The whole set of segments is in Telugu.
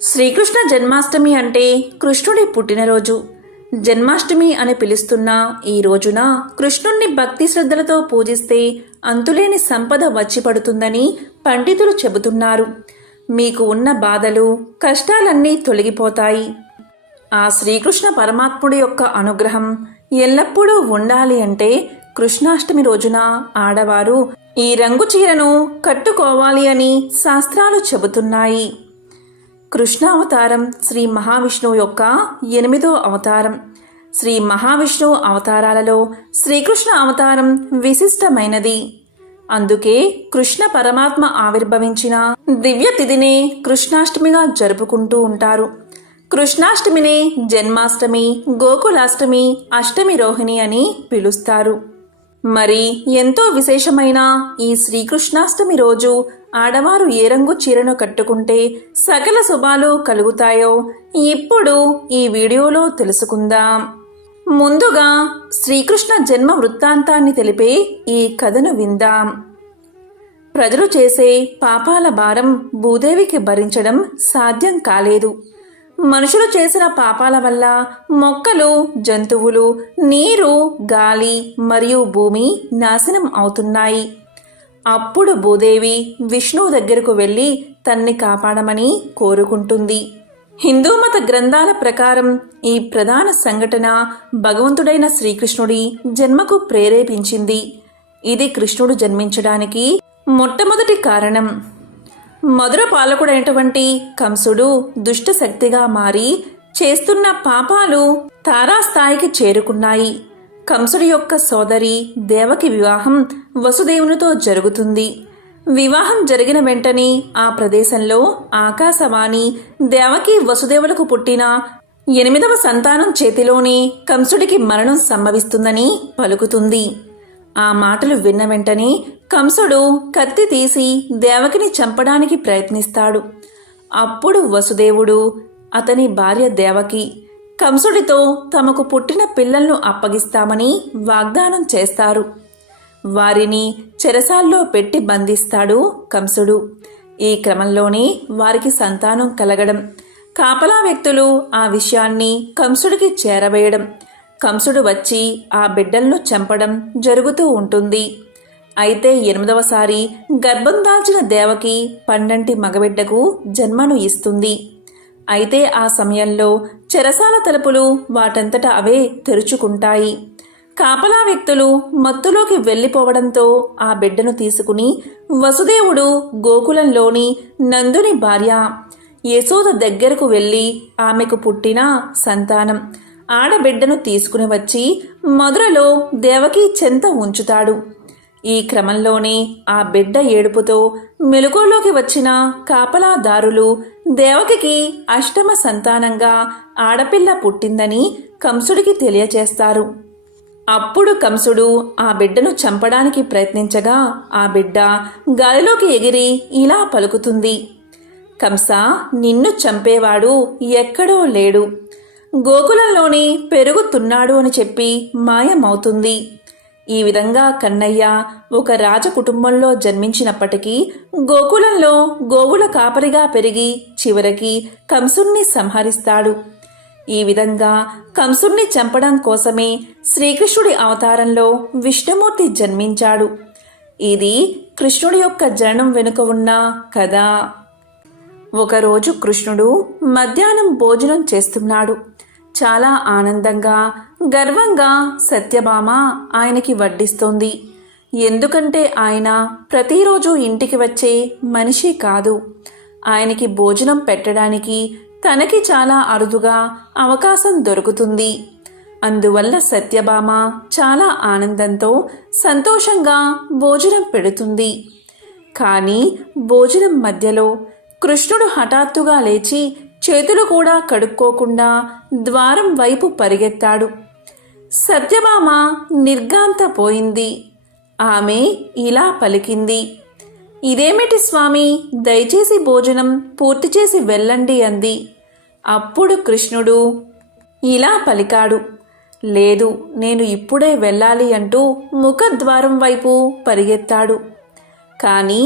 శ్రీకృష్ణ జన్మాష్టమి అంటే కృష్ణుడి పుట్టినరోజు. జన్మాష్టమి అని పిలుస్తున్న ఈ రోజున కృష్ణుణ్ణి భక్తి శ్రద్ధలతో పూజిస్తే అంతులేని సంపద వచ్చి పడుతుందని పండితులు చెబుతున్నారు. మీకు ఉన్న బాధలు, కష్టాలన్నీ తొలగిపోతాయి. ఆ శ్రీకృష్ణ పరమాత్ముడి యొక్క అనుగ్రహం ఎల్లప్పుడూ ఉండాలి అంటే కృష్ణాష్టమి రోజున ఆడవారు ఈ రంగు చీరను కట్టుకోవాలి అని శాస్త్రాలు చెబుతున్నాయి. కృష్ణ అవతారం శ్రీ మహావిష్ణువు యొక్క 8వ అవతారం. శ్రీ మహావిష్ణువు అవతారాలలో శ్రీకృష్ణ అవతారం విశిష్టమైనది. అందుకే కృష్ణ పరమాత్మ ఆవిర్భవించిన దివ్య తిథినే కృష్ణాష్టమిగా జరుపుకుంటూ ఉంటారు. కృష్ణాష్టమినే జన్మాష్టమి, గోకులాష్టమి, అష్టమి రోహిణి అని పిలుస్తారు. మరి ఎంతో విశేషమైన ఈ శ్రీకృష్ణాష్టమి రోజు ఆడవారు ఏ రంగు చీరను కట్టుకుంటే సకల శుభాలు కలుగుతాయో ఇప్పుడు ఈ వీడియోలో తెలుసుకుందాం. ముందుగా శ్రీకృష్ణ జన్మ వృత్తాంతాన్ని తెలిపే ఈ కథను విందాం. ప్రజలు చేసే పాపాల భారం భూదేవికి భరించడం సాధ్యం కాలేదు. మనుషులు చేసిన పాపాల వల్ల మొక్కలు, జంతువులు, నీరు, గాలి మరియు భూమి నాశనం అవుతున్నాయి. అప్పుడు భూదేవి విష్ణువు దగ్గరకు వెళ్ళి తన్ని కాపాడమని కోరుకుంటుంది. హిందూ మత గ్రంథాల ప్రకారం ఈ ప్రధాన సంఘటన భగవంతుడైన శ్రీకృష్ణుడి జన్మకు ప్రేరేపించింది. ఇది కృష్ణుడు జన్మించడానికి మొట్టమొదటి కారణం. మధుర పాలకుడైనటువంటి కంసుడు దుష్ట శక్తిగా మారి చేస్తున్న పాపాలు తారాస్థాయికి చేరుకున్నాయి. కంసుడి యొక్క సోదరి దేవకి వివాహం వసుదేవునితో జరుగుతుంది. వివాహం జరిగిన వెంటనే ఆ ప్రదేశంలో ఆకాశవాణి దేవకి వసుదేవులకు పుట్టిన 8వ సంతానం చేతిలోనే కంసుడికి మరణం సంభవిస్తుందని పలుకుతుంది. ఆ మాటలు విన్న వెంటనే కంసుడు కత్తి తీసి దేవకిని చంపడానికి ప్రయత్నిస్తాడు. అప్పుడు వసుదేవుడు, అతని భార్య దేవకి కంసుడితో తమకు పుట్టిన పిల్లలను అప్పగిస్తామని వాగ్దానం చేస్తారు. వారిని చెరసాల్లో పెట్టి బంధిస్తాడు కంసుడు. ఈ క్రమంలోనే వారికి సంతానం కలగడం, కాపలా వ్యక్తులు ఆ విషయాన్ని కంసుడికి చేరవేయడం, కంసుడు వచ్చి ఆ బిడ్డలను చంపడం జరుగుతూ ఉంటుంది. అయితే 8వసారి గర్భం దాల్చిన దేవకి 12 మగబిడ్డకు జన్మను ఇస్తుంది. అయితే ఆ సమయంలో చెరసాల తలుపులు వాటంతట అవే తెరుచుకుంటాయి. కాపలా వ్యక్తులు మత్తులోకి వెళ్ళిపోవడంతో ఆ బిడ్డను తీసుకుని వసుదేవుడు గోకులంలోని నందుని భార్య యశోద దగ్గరకు వెళ్ళి ఆమెకు పుట్టిన సంతానం ఆడబిడ్డను తీసుకుని వచ్చి మధురలో దేవకి చెంత ఉంచుతాడు. ఈ క్రమంలోనే ఆ బిడ్డ ఏడుపుతో మెలకువలోకి వచ్చిన కాపలాదారులు దేవకికి 8వ సంతానంగా ఆడపిల్ల పుట్టిందని కంసుడికి తెలియచేస్తారు. అప్పుడు కంసుడు ఆ బిడ్డను చంపడానికి ప్రయత్నించగా ఆ బిడ్డ గాలిలోకి ఎగిరి ఇలా పలుకుతుంది: కంస, నిన్ను చంపేవాడు ఎక్కడో లేడు, గోకులంలోనే పెరుగుతున్నాడు అని చెప్పి మాయమవుతుంది. ఈ విధంగా కన్నయ్య ఒక రాజకుటుంబంలో జన్మించినప్పటికీ గోకులంలో గోవుల కాపరిగా పెరిగి చివరికి కంసుణ్ణి సంహరిస్తాడు. ఈ విధంగా కంసుణ్ణి చంపడం కోసమే శ్రీకృష్ణుడి అవతారంలో విష్ణుమూర్తి జన్మించాడు. ఇది కృష్ణుడి యొక్క జననం వెనుక ఉన్న కథ. ఒకరోజు కృష్ణుడు మధ్యాహ్నం భోజనం చేస్తున్నాడు. చాలా ఆనందంగా, గర్వంగా సత్యభామ ఆయనకి వడ్డిస్తోంది. ఎందుకంటే ఆయన ప్రతిరోజు ఇంటికి వచ్చే మనిషి కాదు. ఆయనకి భోజనం పెట్టడానికి తనకి చాలా అరుదుగా అవకాశం దొరుకుతుంది. అందువల్ల సత్యభామ చాలా ఆనందంతో, సంతోషంగా భోజనం పెడుతుంది. కానీ భోజనం మధ్యలో కృష్ణుడు హఠాత్తుగా లేచి చేతులు కూడా కడుక్కోకుండా ద్వారం వైపు పరిగెత్తాడు. సత్యభామ నిర్ఘాంతపోయింది. ఆమె ఇలా పలికింది: ఇదేమిటి స్వామి, దయచేసి భోజనం పూర్తి చేసి వెళ్ళండి అంది. అప్పుడు కృష్ణుడు ఇలా పలికాడు: లేదు, నేను ఇప్పుడే వెళ్ళాలి అంటూ ముఖద్వారం వైపు పరిగెత్తాడు. కానీ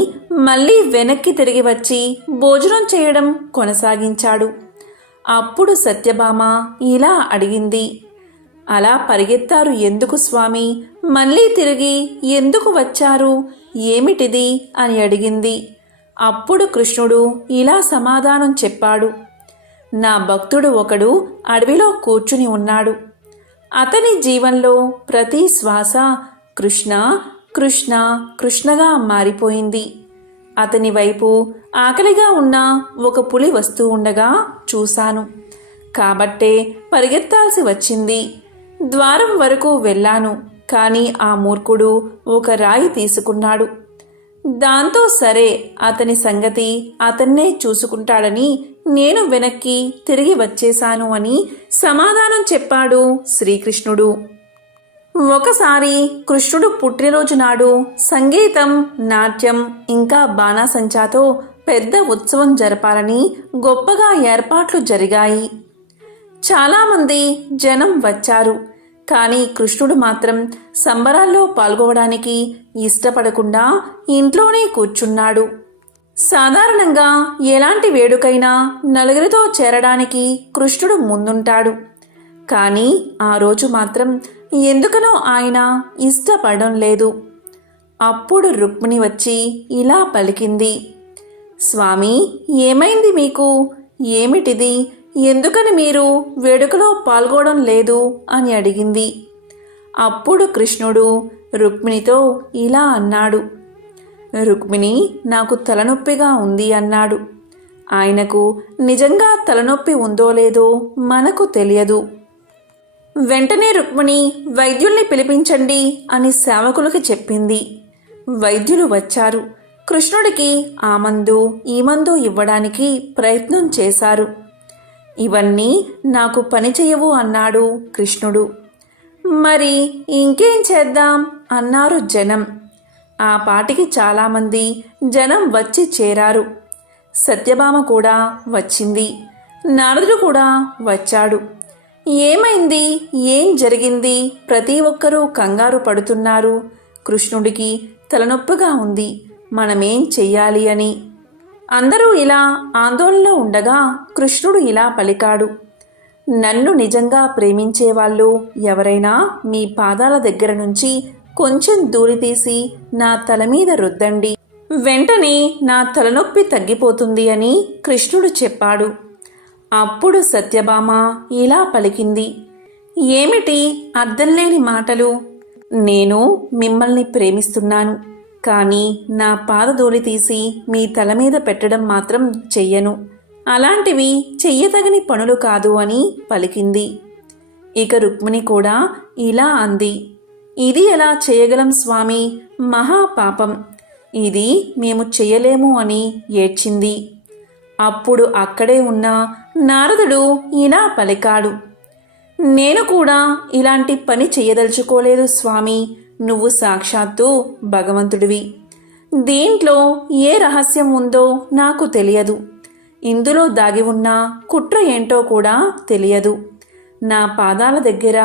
మళ్ళీ వెనక్కి తిరిగి వచ్చి భోజనం చేయడం కొనసాగించాడు. అప్పుడు సత్యభామ ఇలా అడిగింది, అలా పరిగెత్తారు ఎందుకు స్వామి? మళ్ళీ తిరిగి ఎందుకు వచ్చారు? ఏమిటిది అని అడిగింది. అప్పుడు కృష్ణుడు ఇలా సమాధానం చెప్పాడు, నా భక్తుడు ఒకడు అడవిలో కూర్చుని ఉన్నాడు. అతని జీవంలో ప్రతి శ్వాస కృష్ణ కృష్ణ కృష్ణగా మారిపోయింది. అతని వైపు ఆకలిగా ఉన్న ఒక పులి వస్తూ ఉండగా చూశాను. కాబట్టే పరిగెత్తాల్సి వచ్చింది. ద్వారం వరకు వెళ్ళాను. కానీ ఆ మూర్ఖుడు ఒక రాయి తీసుకున్నాడు. దాంతో సరే అతని సంగతి అతన్నే చూసుకుంటాడని నేను వెనక్కి తిరిగి వచ్చేశాను అని సమాధానం చెప్పాడు శ్రీకృష్ణుడు. ఒకసారి కృష్ణుడు పుట్టినరోజు నాడు సంగీతం, నాట్యం ఇంకా బాణాసంచాతో పెద్ద ఉత్సవం జరపాలని గొప్పగా ఏర్పాట్లు జరిగాయి. చాలామంది జనం వచ్చారు. కానీ కృష్ణుడు మాత్రం సంబరాల్లో పాల్గొనడానికి ఇష్టపడకుండా ఇంట్లోనే కూర్చున్నాడు. సాధారణంగా ఎలాంటి వేడుకైనా నలుగురితో చేరడానికి కృష్ణుడు ముందుంటాడు. కానీ ఆ రోజు మాత్రం ఎందుకనో ఆయన ఇష్టపడడం లేదు. అప్పుడు రుక్మిణి వచ్చి ఇలా పలికింది, స్వామి, ఏమైంది మీకు? ఏమిటిది? ఎందుకని మీరు వేడుకలో పాల్గొనడం లేదు అని అడిగింది. అప్పుడు కృష్ణుడు రుక్మిణితో ఇలా అన్నాడు, రుక్మిణి, నాకు తలనొప్పిగా ఉంది అన్నాడు. ఆయనకు నిజంగా తలనొప్పి ఉందో లేదో మనకు తెలియదు. వెంటనే రుక్మిణి వైద్యుల్ని పిలిపించండి అని సేవకులకి చెప్పింది. వైద్యులు వచ్చారు. కృష్ణుడికి ఆ మందు ఈ మందు ఇవ్వడానికి ప్రయత్నం చేశారు. ఇవన్నీ నాకు పని చెయ్యవు అన్నాడు కృష్ణుడు. మరి ఇంకేం చేద్దాం అన్నారు జనం. ఆ పాటికి చాలామంది జనం వచ్చి చేరారు. సత్యభామ కూడా వచ్చింది. నారదుడు కూడా వచ్చాడు. ఏమైంది? ఏం జరిగింది? ప్రతి ఒక్కరూ కంగారు పడుతున్నారు. కృష్ణుడికి తలనొప్పిగా ఉంది, మనమేం చెయ్యాలి అని. అందరూ ఇలా ఆందోళనలో ఉండగా కృష్ణుడు ఇలా పలికాడు, నన్ను నిజంగా ప్రేమించేవాళ్ళు ఎవరైనా మీ పాదాల దగ్గర నుంచి కొంచెం దూరి తీసి నా తల మీద రుద్దండి, వెంటనే నా తలనొప్పి తగ్గిపోతుంది అని కృష్ణుడు చెప్పాడు. అప్పుడు సత్యభామ ఇలా పలికింది, ఏమిటి అర్థంలేని మాటలు? నేను మిమ్మల్ని ప్రేమిస్తున్నాను, కానీ నా పాదధూళి తీసి మీ తల మీద పెట్టడం మాత్రం చెయ్యను. అలాంటివి చెయ్యతగని పనులు కాదు అని పలికింది. ఇక రుక్మిణి కూడా ఇలా అంది, ఇది ఎలా చేయగలం స్వామి? మహాపాపం, ఇది మేము చెయ్యలేము అని ఏడ్చింది. అప్పుడు అక్కడే ఉన్న నారదుడు ఇలా పలికాడు, నేను కూడా ఇలాంటి పని చెయ్యదలుచుకోలేదు స్వామి. నువ్వు సాక్షాత్తు భగవంతుడివి. దీంట్లో ఏ రహస్యం ఉందో నాకు తెలియదు. ఇందులో దాగి ఉన్న కుట్ర ఏంటో కూడా తెలియదు. నా పాదాల దగ్గర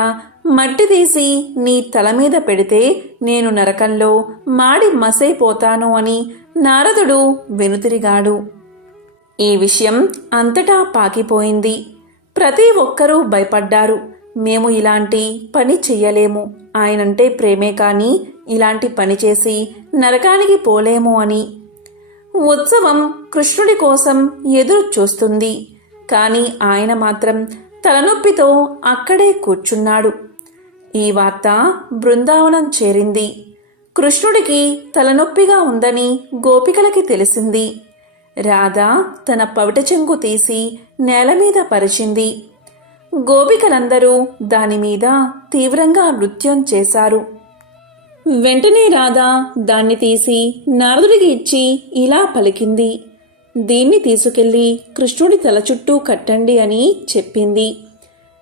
మట్టి తీసి నీ తల మీద పెడితే నేను నరకంలో మాడి మసైపోతాను అని నారదుడు వెనుతిరిగాడు. ఈ విషయం అంతటా పాకిపోయింది. ప్రతి ఒక్కరూ భయపడ్డారు. మేము ఇలాంటి పని చెయ్యలేము, ఆయనంటే ప్రేమే కానీ ఇలాంటి పని చేసి నరకానికి పోలేము అని. ఉత్సవం కృష్ణుడి కోసం ఎదురు చూస్తుంది. కానీ ఆయన మాత్రం తలనొప్పితో అక్కడే కూర్చున్నాడు. ఈ వార్త బృందావనం చేరింది. కృష్ణుడికి తలనొప్పిగా ఉందని గోపికలకి తెలిసింది. రాధ తన పవిట చెంగు తీసి నేల మీద పరిచింది. గోపికలందరూ దానిమీద తీవ్రంగా నృత్యం చేశారు. వెంటనే రాధ దాన్ని తీసి నారదుడికి ఇచ్చి ఇలా పలికింది, దీన్ని తీసుకెళ్లి కృష్ణుడి తల చుట్టూ కట్టండి అని చెప్పింది.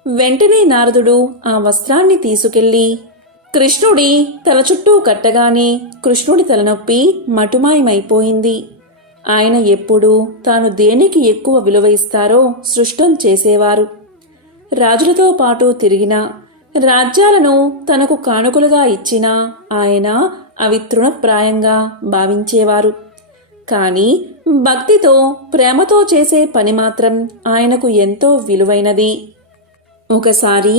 వెంటనే నారదుడు ఆ వస్త్రాన్ని తీసుకెళ్లి కృష్ణుడి తల చుట్టూ కట్టగానే కృష్ణుడి తలనొప్పి మటుమాయమైపోయింది. ఆయన ఎప్పుడూ తాను దేనికి ఎక్కువ విలువ ఇస్తారో సృష్టం చేసేవారు. రాజులతో పాటు తిరిగిన, రాజ్యాలను తనకు కానుకలుగా ఇచ్చినా ఆయన అవి తృణప్రాయంగా భావించేవారు. కానీ భక్తితో ప్రేమతో చేసే పని మాత్రం ఆయనకు ఎంతో విలువైనది. ఒకసారి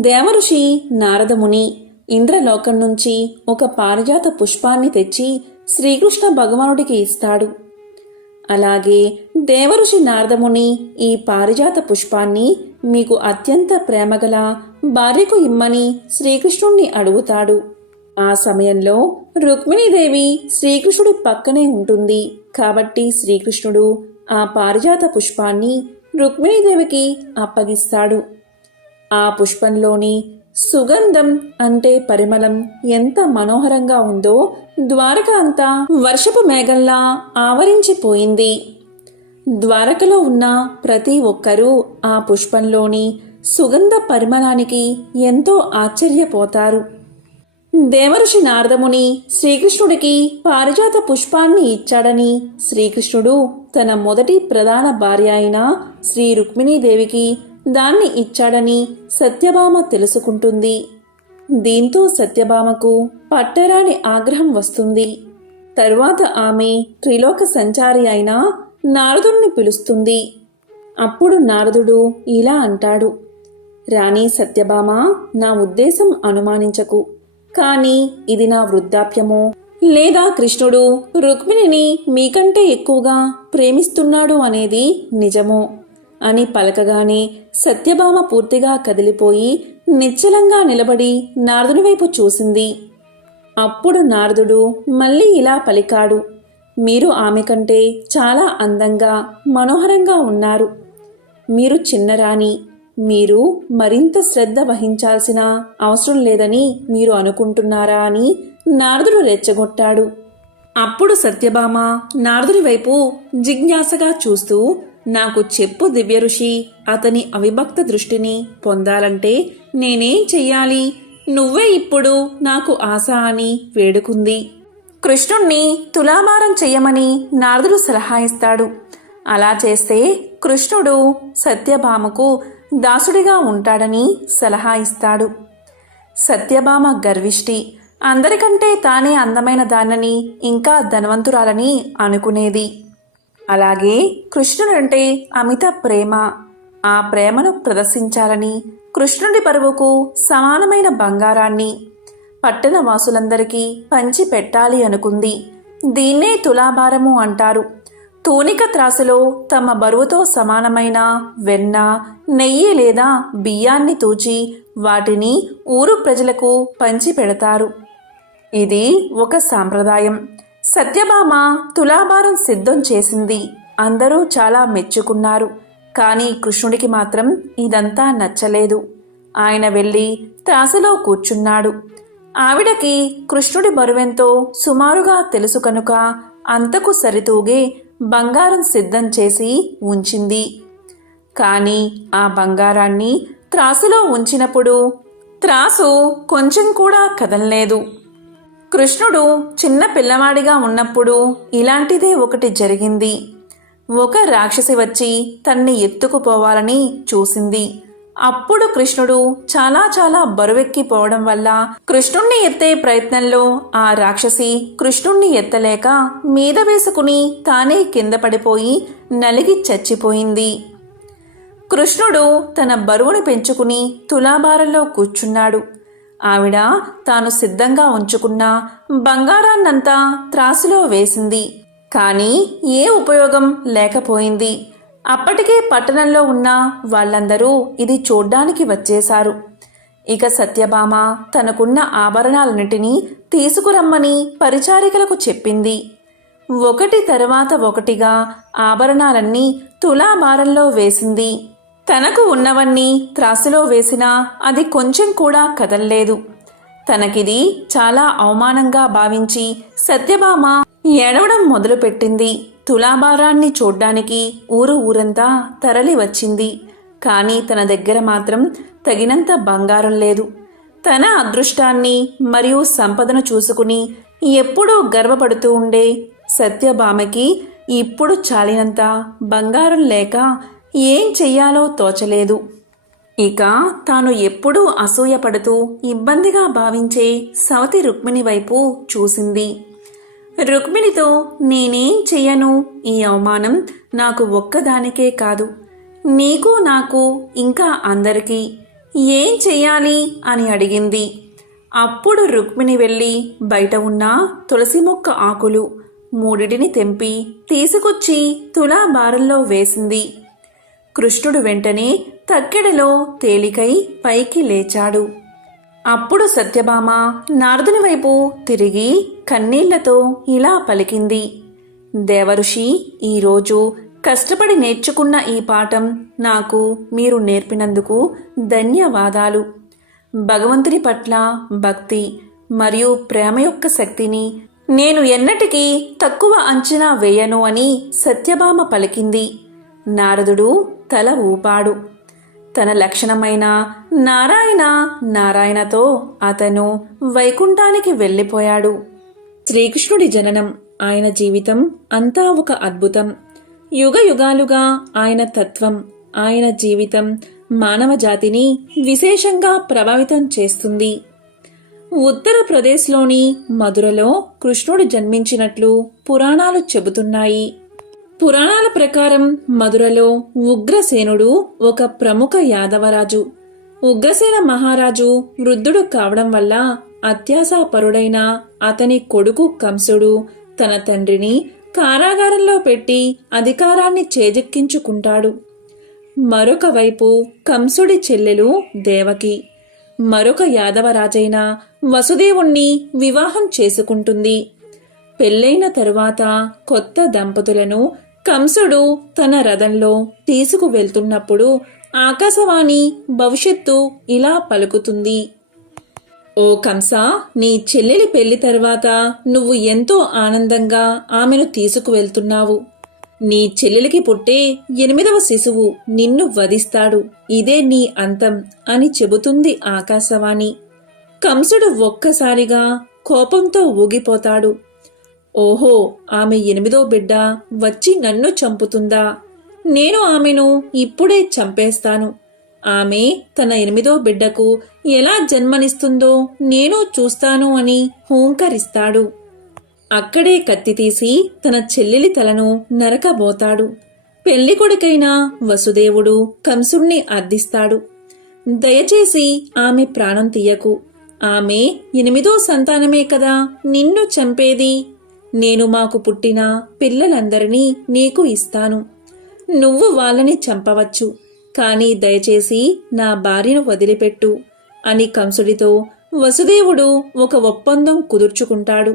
దేవఋషి నారదముని ఇంద్రలోకం నుంచి ఒక పారిజాత పుష్పాన్ని తెచ్చి శ్రీకృష్ణ భగవానుడికి ఇస్తాడు. అలాగే దేవఋషి నారదముని ఈ పారిజాత పుష్పాన్ని మీకు అత్యంత ప్రేమగల భార్యకు ఇమ్మని శ్రీకృష్ణుణ్ణి అడుగుతాడు. ఆ సమయంలో రుక్మిణీదేవి శ్రీకృష్ణుడి పక్కనే ఉంటుంది. కాబట్టి శ్రీకృష్ణుడు ఆ పారిజాత పుష్పాన్ని రుక్మిణీదేవికి అప్పగిస్తాడు. ఆ పుష్పంలోని సుగంధం అంటే పరిమళం ఎంత మనోహరంగా ఉందో ద్వారక అంతా వర్షపు మేఘంలా ఆవరించిపోయింది. ద్వారకలో ఉన్న ప్రతి ఒక్కరూ ఆ పుష్పంలోని సుగంధ పరిమళానికి ఎంతో ఆశ్చర్యపోతారు. దేవఋషి నారదముని శ్రీకృష్ణుడికి పారిజాత పుష్పాన్ని ఇచ్చాడని శ్రీకృష్ణుడు తన మొదటి ప్రధాన భార్య అయిన శ్రీ రుక్మిణీదేవికి దాన్ని ఇచ్చాడని సత్యభామ తెలుసుకుంటుంది. దీంతో సత్యభామకు పట్టరాని ఆగ్రహం వస్తుంది. తరువాత ఆమె త్రిలోక సంచారి అయిన నారదుణ్ణి పిలుస్తుంది. అప్పుడు నారదుడు ఇలా అంటాడు, రాణి సత్యభామ, నా ఉద్దేశం అనుమానించకు. కానీ ఇది నా వృద్ధాప్యమో లేదా కృష్ణుడు రుక్మిణిని మీకంటే ఎక్కువగా ప్రేమిస్తున్నాడు అనేది నిజమో అని పలకగానే సత్యభామ పూర్తిగా కదిలిపోయి నిశ్చలంగా నిలబడి నారదుని వైపు చూసింది. అప్పుడు నారదుడు మళ్ళీ ఇలా పలికాడు, మీరు ఆమె కంటే చాలా అందంగా మనోహరంగా ఉన్నారు. మీరు చిన్నరాణి. మీరు మరింత శ్రద్ధ వహించాల్సిన అవసరం లేదని మీరు అనుకుంటున్నారా అని నారదుడు రెచ్చగొట్టాడు. అప్పుడు సత్యభామ నారదుడి వైపు జిజ్ఞాసగా చూస్తూ, నాకు చెప్పు దివ్య ఋషి, అతని అవిభక్త దృష్టిని పొందాలంటే నేనేం చెయ్యాలి? నువ్వే ఇప్పుడు నాకు ఆశ అని వేడుకుంది. కృష్ణుణ్ణి తులాభారం చెయ్యమని నారదుడు సలహా ఇస్తాడు. అలా చేస్తే కృష్ణుడు సత్యభామకు దాసుడిగా ఉంటాడని సలహా ఇస్తాడు. సత్యభామ గర్విష్టి. అందరికంటే తానే అందమైన దాన్నని, ఇంకా ధనవంతురాలని అనుకునేది. అలాగే కృష్ణుడంటే అమిత ప్రేమ. ఆ ప్రేమను ప్రదర్శించాలని కృష్ణుడి బరువుకు సమానమైన బంగారాన్ని పట్టణ వాసులందరికీ పంచి పెట్టాలి అనుకుంది. దీన్నే తులాభారము అంటారు. తూనిక త్రాసులో తమ బరువుతో సమానమైన వెన్న, నెయ్యి లేదా బియ్యాన్ని తూచి వాటిని ఊరు ప్రజలకు పంచి పెడతారు. ఇది ఒక సాంప్రదాయం. సత్యభామ తులాభారం సిద్ధం చేసింది. అందరూ చాలా మెచ్చుకున్నారు. కానీ కృష్ణుడికి మాత్రం ఇదంతా నచ్చలేదు. ఆయన వెళ్ళి త్రాసులో కూర్చున్నాడు. ఆవిడకి కృష్ణుడి బరువెంతో సుమారుగా తెలుసు కనుక అంతకు సరితూగే బంగారం సిద్ధం చేసి ఉంచింది. కానీ ఆ బంగారాన్ని త్రాసులో ఉంచినప్పుడు త్రాసు కొంచెం కూడా కదలలేదు. కృష్ణుడు చిన్న పిల్లవాడిగా ఉన్నప్పుడు ఇలాంటిదే ఒకటి జరిగింది. ఒక రాక్షసి వచ్చి తన్ని ఎత్తుకుపోవాలని చూసింది. అప్పుడు కృష్ణుడు చాలా బరువెక్కిపోవడం వల్ల కృష్ణుణ్ణి ఎత్తే ప్రయత్నంలో ఆ రాక్షసి కృష్ణుణ్ణి ఎత్తలేక మీద వేసుకుని తానే కింద పడిపోయి నలిగి చచ్చిపోయింది. కృష్ణుడు తన బరువుని పెంచుకుని తులాభారంలో కూర్చున్నాడు. ఆవిడ తాను సిద్ధంగా ఉంచుకున్న బంగారాన్నంతా త్రాసులో వేసింది. కానీ ఏ ఉపయోగం లేకపోయింది. అప్పటికే పట్టణంలో ఉన్న వాళ్ళందరూ ఇది చూడ్డానికి వచ్చేశారు. ఇక సత్యభామ తనకున్న ఆభరణాలన్నిటినీ తీసుకురమ్మని పరిచారికలకు చెప్పింది. ఒకటి తర్వాత ఒకటిగా ఆభరణాలన్నీ తులాభారంలో వేసింది. తనకు ఉన్నవన్నీ త్రాసులో వేసినా అది కొంచెం కూడా కదల్లేదు. తనకిది చాలా అవమానంగా భావించి సత్యభామ ఏడవడం మొదలుపెట్టింది. తులాభారాన్ని చూడ్డానికి ఊరంతా తరలి వచ్చింది. కానీ తన దగ్గర మాత్రం తగినంత బంగారం లేదు. తన అదృష్టాన్ని మరియు సంపదను చూసుకుని ఎప్పుడూ గర్వపడుతూ ఉండే సత్యభామకి ఇప్పుడు చాలినంత బంగారం లేక ఏం చెయ్యాలో తోచలేదు. ఇక తాను ఎప్పుడూ అసూయపడుతూ ఇబ్బందిగా భావించే సవతి రుక్మిణి వైపు చూసింది. రుక్మిణితో నేనేం చెయ్యను, ఈ అవమానం నాకు ఒక్కదానికే కాదు, నీకు నాకు ఇంకా అందరికీ ఏం చెయ్యాలి అని అడిగింది. అప్పుడు రుక్మిణి వెళ్ళి బయట ఉన్న తులసి మొక్క ఆకులు మూడిటిని తెంపి తీసుకొచ్చి తులాభారంలో వేసింది. కృష్ణుడు వెంటనే తక్కెడలో తేలికై పైకి లేచాడు. అప్పుడు సత్యభామ నారదుని వైపు తిరిగి కన్నీళ్లతో ఇలా పలికింది. దేవఋషి, ఈరోజు కష్టపడి నేర్చుకున్న ఈ పాఠం నాకు మీరు నేర్పినందుకు ధన్యవాదాలు. భగవంతుని పట్ల భక్తి మరియు ప్రేమ యొక్క శక్తిని నేను ఎన్నటికీ తక్కువ అంచనా వేయను అని సత్యభామ పలికింది. నారదుడు తల ఊపాడు. తన లక్షణమైన నారాయణ నారాయణతో అతను వైకుంఠానికి వెళ్ళిపోయాడు. శ్రీకృష్ణుడి జననం, ఆయన జీవితం అంతా ఒక అద్భుతం. యుగ యుగాలుగా ఆయన తత్వం, ఆయన జీవితం మానవ జాతిని విశేషంగా ప్రభావితం చేస్తుంది. ఉత్తరప్రదేశ్లోని మధురలో కృష్ణుడు జన్మించినట్లు పురాణాలు చెబుతున్నాయి. పురాణాల ప్రకారం మధురలో ఉగ్రసేనుడు ఒక ప్రముఖ యాదవరాజు. ఉగ్రసేన మహారాజు వృద్ధుడు కావడం వల్ల అత్యాశాపరుడైన అతని కొడుకు కంసుడు తన తండ్రిని కారాగారంలో పెట్టి అధికారాన్ని చేజెక్కించుకుంటాడు. మరొక వైపు కంసుడి చెల్లెలు దేవకి మరొక యాదవరాజైన వసుదేవుణ్ణి వివాహం చేసుకుంటుంది. పెళ్లైన తరువాత కొత్త దంపతులను కంసుడు తన రథంలో తీసుకువెళ్తున్నప్పుడు ఆకాశవాణి భవిష్యత్తు ఇలా పలుకుతుంది. ఓ కంస, నీ చెల్లెలి పెళ్లి తర్వాత నువ్వు ఎంతో ఆనందంగా ఆమెను తీసుకువెళ్తున్నావు. నీ చెల్లెలికి పుట్టే 8వ శిశువు నిన్ను వధిస్తాడు. ఇదే నీ అంతం అని చెబుతుంది ఆకాశవాణి. కంసుడు ఒక్కసారిగా కోపంతో ఊగిపోతాడు. ఓహో, ఆమె 8వ బిడ్డ వచ్చి నన్ను చంపుతుందా? నేను ఆమెను ఇప్పుడే చంపేస్తాను. ఆమె తన 8వ బిడ్డకు ఎలా జన్మనిస్తుందో నేను చూస్తాను అని హూంకరిస్తాడు. అక్కడే కత్తి తీసి తన చెల్లెలి తలను నరకబోతాడు. పెళ్లికొడుకైన వసుదేవుడు కంసుణ్ణి అర్థిస్తాడు. దయచేసి ఆమె ప్రాణం తీయకు. ఆమె 8వ సంతానమే కదా నిన్ను చంపేది. నేను మాకు పుట్టిన పిల్లలందరినీ నీకు ఇస్తాను. నువ్వు వాళ్ళని చంపవచ్చు, కానీ దయచేసి నా భార్యను వదిలిపెట్టు అని కంసుడితో వసుదేవుడు ఒక ఒప్పందం కుదుర్చుకుంటాడు.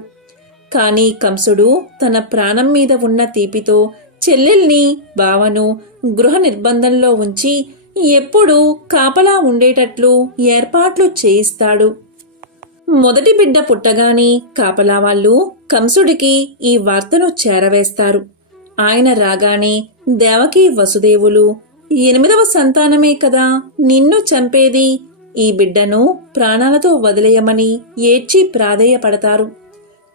కానీ కంసుడు తన ప్రాణం మీద ఉన్న తీపితో చెల్లెల్ని బావను గృహ నిర్బంధంలో ఉంచి ఎప్పుడూ కాపలా ఉండేటట్లు ఏర్పాట్లు చేయిస్తాడు. మొదటి బిడ్డ పుట్టగానే కాపలా వాళ్ళు కంసుడికి ఈ వార్తను చేరవేస్తారు. ఆయన రాగానే దేవకి వసుదేవులు 8వ సంతానమే కదా నిన్ను చంపేది, ఈ బిడ్డను ప్రాణాలతో వదిలేయమని ఏడ్చి ప్రాధేయపడతారు.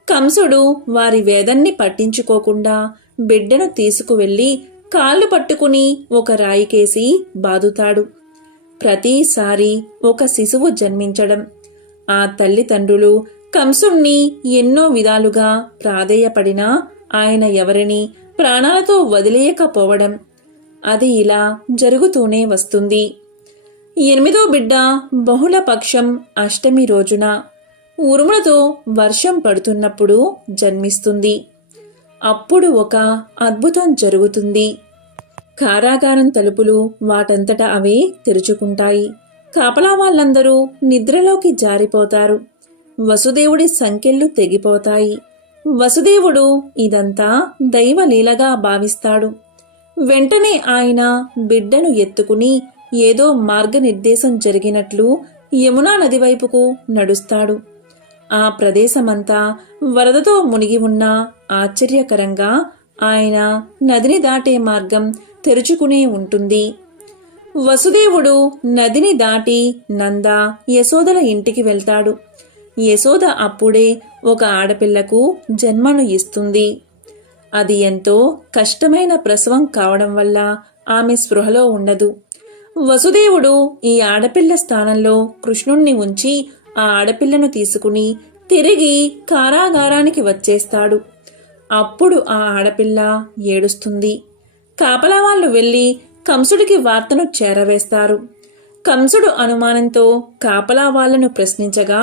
కంసుడు వారి వేదన్ని పట్టించుకోకుండా బిడ్డను తీసుకువెళ్లి కాళ్ళు పట్టుకుని ఒక రాయికేసి బాదుతాడు. ప్రతిసారి ఒక శిశువు జన్మించడం. ఆ తల్లిదండ్రులు కంసుణ్ణి ఎన్నో విధాలుగా ప్రాధేయపడినా ఆయన ఎవరిని ప్రాణాలతో వదిలేయకపోవడం. అది ఇలా జరుగుతూనే వస్తుంది. 8వ బిడ్డ బహుళపక్షం అష్టమి రోజున ఉరుములతో వర్షం పడుతున్నప్పుడు జన్మిస్తుంది. అప్పుడు ఒక అద్భుతం జరుగుతుంది. కారాగారం తలుపులు వాటంతట అవే తెరుచుకుంటాయి. కాపలా వాళ్ళందరూ నిద్రలోకి జారిపోతారు. వసుదేవుడి సంకెళ్ళు తెగిపోతాయి. వసుదేవుడు ఇదంతా దైవలీలగా భావిస్తాడు. వెంటనే ఆయన బిడ్డను ఎత్తుకుని ఏదో మార్గనిర్దేశం జరిగినట్లు యమునా నది వైపుకు నడుస్తాడు. ఆ ప్రదేశమంతా వరదతో మునిగి ఉన్న ఆశ్చర్యకరంగా ఆయన నదిని దాటే మార్గం తెరుచుకునే ఉంటుంది. వసుదేవుడు నదిని దాటి నంద యశోదల ఇంటికి వెళ్తాడు. యశోద అప్పుడే ఒక ఆడపిల్లకు జన్మను ఇస్తుంది. అది ఎంతో కష్టమైన ప్రసవం కావడం వల్ల ఆమె స్పృహలో ఉండదు. వసుదేవుడు ఈ ఆడపిల్ల స్థానంలో కృష్ణుణ్ణి ఉంచి ఆ ఆడపిల్లను తీసుకుని తిరిగి కారాగారానికి వచ్చేస్తాడు. అప్పుడు ఆ ఆడపిల్ల ఏడుస్తుంది. కాపలా వాళ్ళు వెళ్లి కంసుడికి వార్తను చేరవేస్తారు. కంసుడు అనుమానంతో కాపలా వాళ్లను ప్రశ్నించగా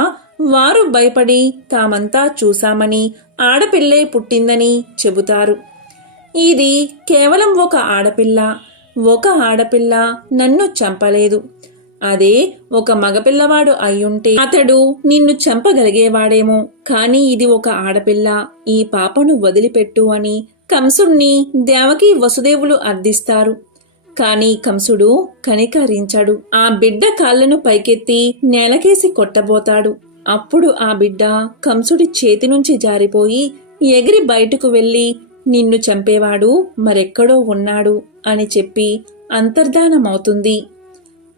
వారు భయపడి తామంతా చూశామని, ఆడపిల్లే పుట్టిందని చెబుతారు. ఇది కేవలం ఒక ఆడపిల్ల నన్ను చంపలేదు. అదే ఒక మగపిల్లవాడు అయ్యుంటే అతడు నిన్ను చంపగలిగేవాడేమో. కాని ఇది ఒక ఆడపిల్ల, ఈ పాపను వదిలిపెట్టు అని కంసుణ్ణి దేవకి వసుదేవులు అర్థిస్తారు. కాని కంసుడు కనికరించడు. ఆ బిడ్డ కాళ్లను పైకెత్తి నేలకేసి కొట్టబోతాడు. అప్పుడు ఆ బిడ్డ కంసుడి చేతి నుంచి జారిపోయి ఎగిరి బయటకు వెళ్లి నిన్ను చంపేవాడు మరెక్కడో ఉన్నాడు అని చెప్పి అంతర్ధానమవుతుంది.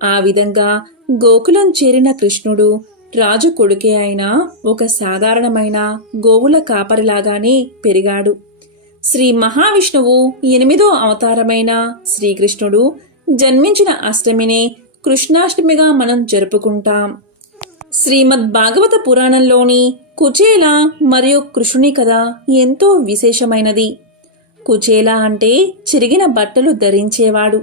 ఆ విధంగా గోకులం చేరిన కృష్ణుడు రాజు కొడుకే అయినా ఒక సాధారణమైన గోవుల కాపరిలాగానే పెరిగాడు. శ్రీ మహావిష్ణువు 8వ అవతారమైన శ్రీకృష్ణుడు జన్మించిన అష్టమినే కృష్ణాష్టమిగా మనం జరుపుకుంటాం. శ్రీమద్ భాగవత పురాణంలోని కుచేల మరియు కృష్ణుని కథ ఎంతో విశేషమైనది. కుచేల అంటే చిరిగిన బట్టలు ధరించేవాడు.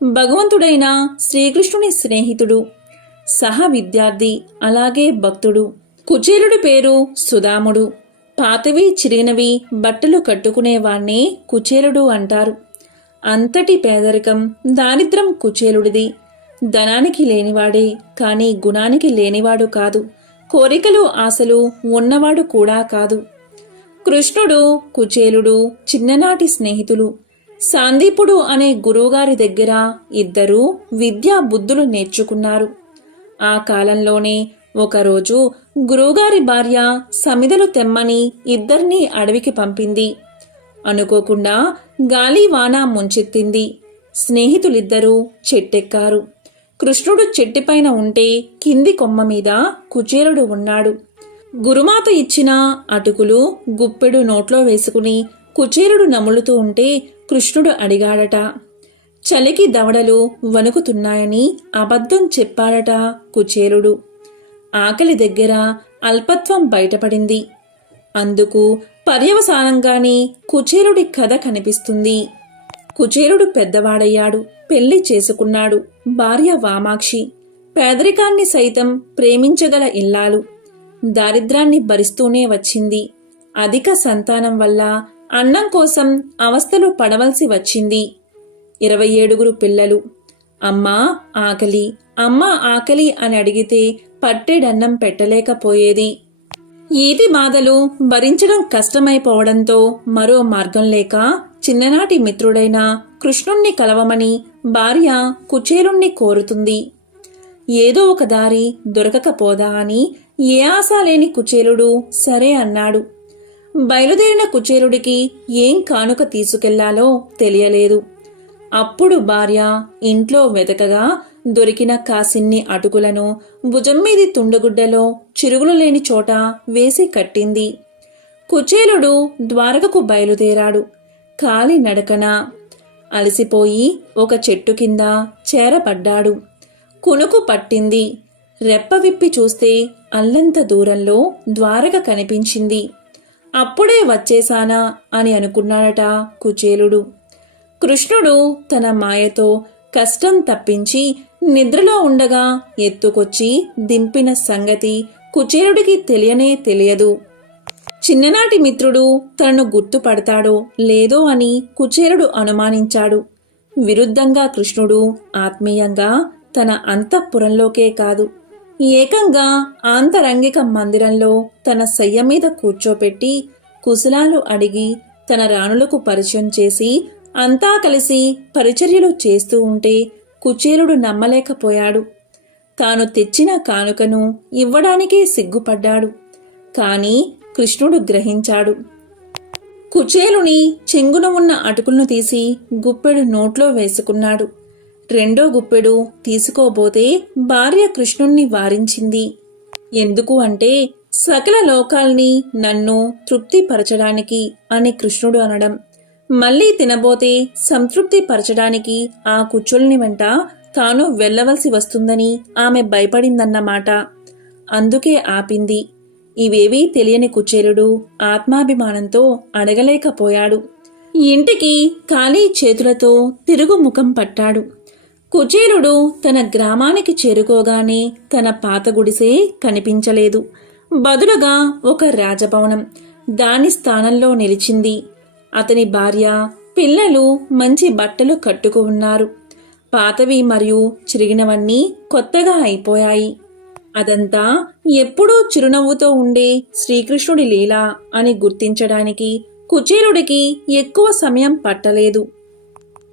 భగవంతుడైన శ్రీకృష్ణుని స్నేహితుడు, సహ విద్యార్థి, అలాగే భక్తుడు. కుచేలుడి పేరు సుదాముడు. పాతవి చిరిగినవి బట్టలు కట్టుకునేవాణ్ణే కుచేలుడు అంటారు. అంతటి పేదరికం, దారిద్రం కుచేలుడిది. ధనానికి లేనివాడే, కాని గుణానికి లేనివాడు కాదు. కోరికలు ఆశలు ఉన్నవాడు కూడా కాదు. కృష్ణుడు కుచేలుడు చిన్ననాటి స్నేహితులు. సాందీపుడు అనే గురువుగారి దగ్గర ఇద్దరూ విద్యా బుద్ధులు నేర్చుకున్నారు. ఆ కాలంలోనే ఒకరోజు గురువుగారి భార్య సమిదలు తెమ్మని ఇద్దరినీ అడవికి పంపింది. అనుకోకుండా గాలి వాన ముంచెత్తింది. స్నేహితులిద్దరూ చెట్టెక్కారు. కృష్ణుడు చెట్టుపైన ఉంటే కింది కొమ్మ మీద కుచేలుడు ఉన్నాడు. గురుమాత ఇచ్చిన అటుకులు గుప్పెడు నోట్లో వేసుకుని కుచేలుడు నములుతూ ఉంటే కృష్ణుడు అడిగాడట. చలికి దవడలు వణుకుతున్నాయని అబద్ధం చెప్పాడట కుచేలుడు. ఆకలి దగ్గర అల్పత్వం బయటపడింది. అందుకు పర్యవసానంగానే కుచేలుడి కథ కనిపిస్తుంది. కుచేలుడు పెద్దవాడయ్యాడు. పెళ్లి చేసుకున్నాడు. భార్య వామాక్షి. పేదరికాన్ని సైతం ప్రేమించగల ఇల్లాలు. దారిద్రాన్ని భరిస్తూనే వచ్చింది. అధిక సంతానం వల్ల అన్నం కోసం అవస్థలు పడవలసి వచ్చింది. 27 పిల్లలు. అమ్మా ఆకలి, అమ్మ ఆకలి అని అడిగితే పట్టెడన్నం పెట్టలేకపోయేది. ఈతి బాధలు భరించడం కష్టమైపోవడంతో మరో మార్గం లేక చిన్ననాటి మిత్రుడైన కృష్ణుణ్ణి కలవమని భార్య కుచేలుణ్ణి కోరుతుంది. ఏదో ఒక దారి దొరకకపోదా అని ఏ ఆశ లేని కుచేలుడు సరే అన్నాడు. బయలుదేరిన కుచేలుడికి ఏం కానుక తీసుకెళ్లాలో తెలియలేదు. అప్పుడు భార్య ఇంట్లో వెతకగా దొరికిన కాసిన్ని అటుకులను భుజం మీది తుండగుడ్డలో చిరుగులు లేని చోట వేసి కట్టింది. కుచేలుడు ద్వారకకు బయలుదేరాడు. కాలి నడకన అలసిపోయి ఒక చెట్టు కింద చేరపడ్డాడు. కునుకు పట్టింది. రెప్ప విప్పి చూస్తే అల్లంత దూరంలో ద్వారక కనిపించింది. అప్పుడే వచ్చేశానా అని అనుకున్నాడట కుచేలుడు. కృష్ణుడు తన మాయతో కష్టం తప్పించి నిద్రలో ఉండగా ఎత్తుకొచ్చి దింపిన సంగతి కుచేలుడికి తెలియనే తెలియదు. చిన్ననాటి మిత్రుడు తనను గుర్తుపడతాడో లేదో అని కుచేలుడు అనుమానించాడు. విరుద్ధంగా కృష్ణుడు ఆత్మీయంగా తన అంతఃపురంలోకే కాదు, ఏకంగా ఆంతరంగిక మందిరంలో తన శయ్య మీద కూర్చోపెట్టి కుశలాలు అడిగి తన రాణులకు పరిచయం చేసి అంతా కలిసి పరిచర్యలు చేస్తూ ఉంటే కుచేలుడు నమ్మలేకపోయాడు. తాను తెచ్చిన కానుకను ఇవ్వడానికే సిగ్గుపడ్డాడు. కాని కృష్ణుడు గ్రహించాడు. కుచేలుని చెంగున ఉన్న అటుకులను తీసి గుప్పెడు నోట్లో వేసుకున్నాడు. రెండో గుప్పెడు తీసుకోబోతే భార్య కృష్ణుణ్ణి వారించింది. ఎందుకు అంటే సకల లోకాల్ని నన్ను తృప్తిపరచడానికి అని కృష్ణుడు అనడం, మళ్లీ తినబోతే సంతృప్తి పరచడానికి ఆ కుచుల్ని వెంట తాను వెళ్ళవలసి వస్తుందని ఆమె భయపడిందన్నమాట. అందుకే ఆపింది. ఇవేవీ తెలియని కుచేలుడు ఆత్మాభిమానంతో అడగలేకపోయాడు. ఇంటికి ఖాళీ చేతులతో తిరుగు ముఖం పట్టాడు. కుచేలుడు తన గ్రామానికి చేరుకోగానే తన పాత గుడిసే కనిపించలేదు. బదులుగా ఒక రాజభవనం దాని స్థానంలో నిలిచింది. అతని భార్య, పిల్లలు మంచి బట్టలు కట్టుకు ఉన్నారు. పాతవి మరియు చిరిగినవన్నీ కొత్తగా అయిపోయాయి. అదంతా ఎప్పుడూ చిరునవ్వుతో ఉండే శ్రీకృష్ణుడి లీల అని గుర్తించడానికి కుచేలుడికి ఎక్కువ సమయం పట్టలేదు.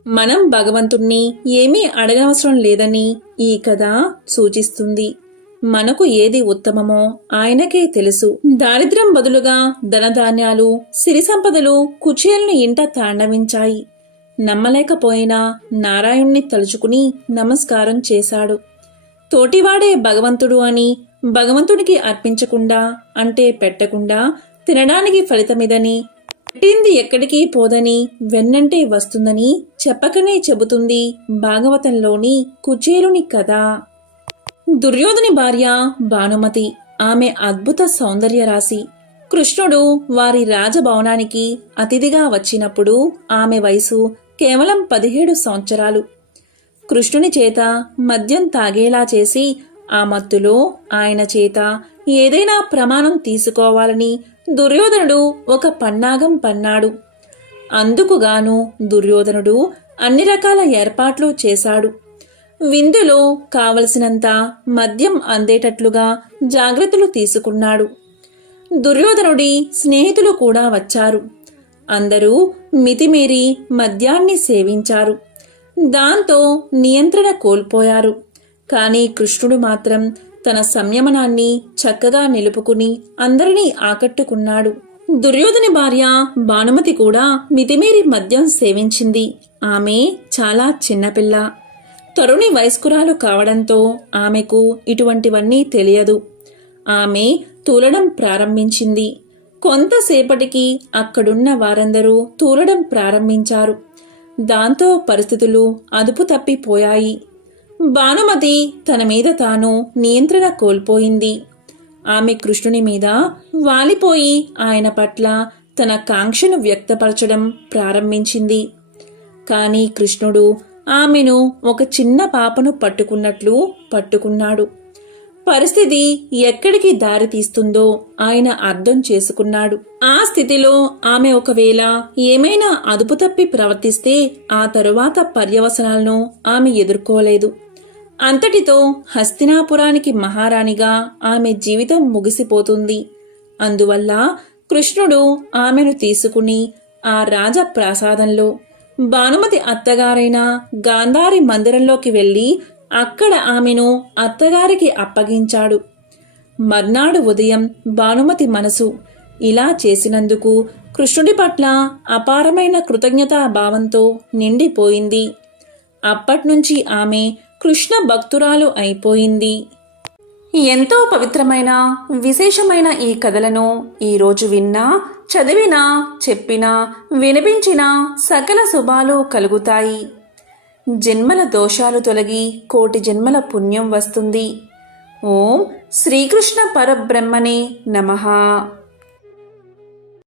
మనం భగవంతుణ్ణి ఏమీ అడగనవసరం లేదని ఈ కథ సూచిస్తుంది. మనకు ఏది ఉత్తమమో ఆయనకే తెలుసు. దారిద్ర్యం బదులుగా ధనధాన్యాలు, సిరి సంపదలు కుచేలుని ఇంట తాండవించాయి. నమ్మలేకపోయినా నారాయణ్ణి తలుచుకుని నమస్కారం చేశాడు. తోటివాడే భగవంతుడు అని, భగవంతునికి అర్పించకుండా అంటే పెట్టకుండా తినడానికి ఫలితమిదని, పెట్టింది ఎక్కడికి పోదని వెన్నంటే వస్తుందని చెప్పకనే చెబుతుంది భాగవతంలోని కుచేలుని కథ. దుర్యోధని భార్య భానుమతి. ఆమె అద్భుత సౌందర్య రాశి. కృష్ణుడు వారి రాజభవనానికి అతిథిగా వచ్చినప్పుడు ఆమె వయసు కేవలం 17 సంవత్సరాలు. కృష్ణుని చేత మద్యం తాగేలా చేసి ఆ మత్తులో ఆయన చేత ఏదైనా ప్రమాణం తీసుకోవాలని దుర్యోధనుడు ఒక పన్నాగం పన్నాడు. అందుకుగాను దుర్యోధనుడు అన్ని రకాల ఏర్పాట్లు చేశాడు. విందులో కావలసినంత మద్యం అందేటట్లుగా జాగ్రత్తలు తీసుకున్నాడు. దుర్యోధనుడి స్నేహితులు కూడా వచ్చారు. అందరూ మితిమీరి మద్యాన్ని సేవించారు. దాంతో నియంత్రణ కోల్పోయారు. కానీ కృష్ణుడు మాత్రం తన సంయమనాన్ని చక్కగా నిలుపుకుని అందరినీ ఆకట్టుకున్నాడు. దుర్యోధని భార్య భానుమతి కూడా మితిమీరి మద్యం సేవించింది. ఆమె చాలా చిన్నపిల్ల, తరుణి వయస్కురాలు కావడంతో ఆమెకు ఇటువంటివన్నీ తెలియదు. ఆమె తూలడం ప్రారంభించింది. కొంతసేపటికి అక్కడున్న వారందరూ తూలడం ప్రారంభించారు. దాంతో పరిస్థితులు అదుపు తప్పిపోయాయి. భానుమతి తన మీద తాను నియంత్రణ కోల్పోయింది. ఆమె కృష్ణుని మీద వాలిపోయి ఆయన పట్ల తన కాంక్షను వ్యక్తపరచడం ప్రారంభించింది. కానీ కృష్ణుడు ఆమెను ఒక చిన్న పాపను పట్టుకున్నట్లు పట్టుకున్నాడు. పరిస్థితి ఎక్కడికి దారి తీస్తుందో ఆయన అర్థం చేసుకున్నాడు. ఆ స్థితిలో ఆమె ఒకవేళ ఏమైనా అదుపు తప్పి ప్రవర్తిస్తే ఆ తరువాత పర్యవసనాలను ఆమె ఎదుర్కోలేదు. అంతటితో హస్తినాపురానికి మహారాణిగా ఆమె జీవితం ముగిసిపోతుంది. అందువల్ల కృష్ణుడు ఆమెను తీసుకుని ఆ రాజప్రాసాదంలో భానుమతి అత్తగారైన గాంధారి మందిరంలోకి వెళ్లి అక్కడ ఆమెను అత్తగారికి అప్పగించాడు. మర్నాడు ఉదయం భానుమతి మనసు ఇలా చేసినందుకు కృష్ణుడి పట్ల అపారమైన కృతజ్ఞతా భావంతో నిండిపోయింది. అప్పట్నుంచి ఆమె కృష్ణ భక్తురాలు అయిపోయింది. ఎంతో పవిత్రమైన విశేషమైన ఈ కథలను ఈరోజు విన్నా, చదివినా, చెప్పినా, వినిపించినా సకల శుభాలు కలుగుతాయి. జన్మల దోషాలు తొలగి కోటి జన్మల పుణ్యం వస్తుంది. ఓం శ్రీకృష్ణ పరబ్రహ్మణే నమః.